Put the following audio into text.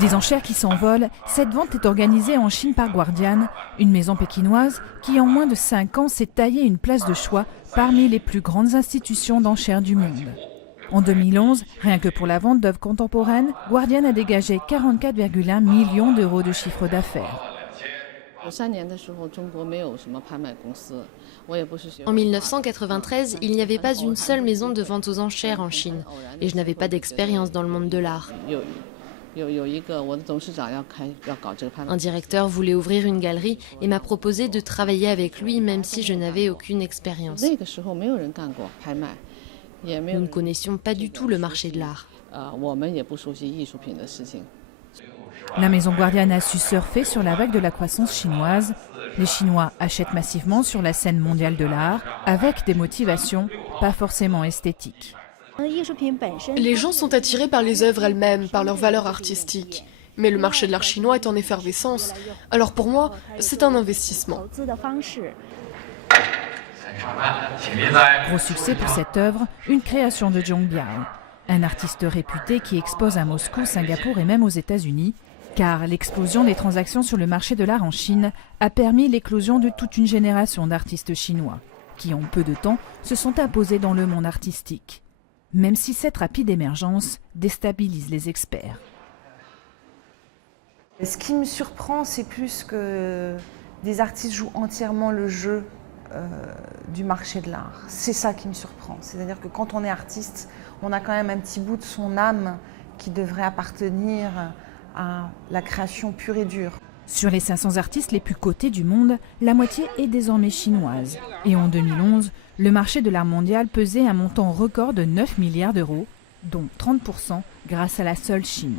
Des enchères qui s'envolent, cette vente est organisée en Chine par Guardian, une maison pékinoise qui en moins de 5 ans s'est taillée une place de choix parmi les plus grandes institutions d'enchères du monde. En 2011, rien que pour la vente d'œuvres contemporaines, Guardian a dégagé 44,1 millions d'euros de chiffre d'affaires. En 1993, il n'y avait pas une seule maison de vente aux enchères en Chine et je n'avais pas d'expérience dans le monde de l'art. Un directeur voulait ouvrir une galerie et m'a proposé de travailler avec lui même si je n'avais aucune expérience. Nous ne connaissions pas du tout le marché de l'art. La maison Guardian a su surfer sur la vague de la croissance chinoise. Les Chinois achètent massivement sur la scène mondiale de l'art avec des motivations pas forcément esthétiques. Les gens sont attirés par les œuvres elles-mêmes, par leur valeur artistique. Mais le marché de l'art chinois est en effervescence. Alors pour moi, c'est un investissement. Gros succès pour cette œuvre, une création de Zhong Biao, un artiste réputé qui expose à Moscou, Singapour et même aux États-Unis, car l'explosion des transactions sur le marché de l'art en Chine a permis l'éclosion de toute une génération d'artistes chinois, qui en peu de temps se sont imposés dans le monde artistique, même si cette rapide émergence déstabilise les experts. Ce qui me surprend, c'est plus que des artistes jouent entièrement le jeu du marché de l'art. C'est ça qui me surprend. C'est-à-dire que quand on est artiste, on a quand même un petit bout de son âme qui devrait appartenir à la création pure et dure. Sur les 500 artistes les plus cotés du monde, la moitié est désormais chinoise. Et en 2011, le marché de l'art mondial pesait un montant record de 9 milliards d'euros, dont 30% grâce à la seule Chine.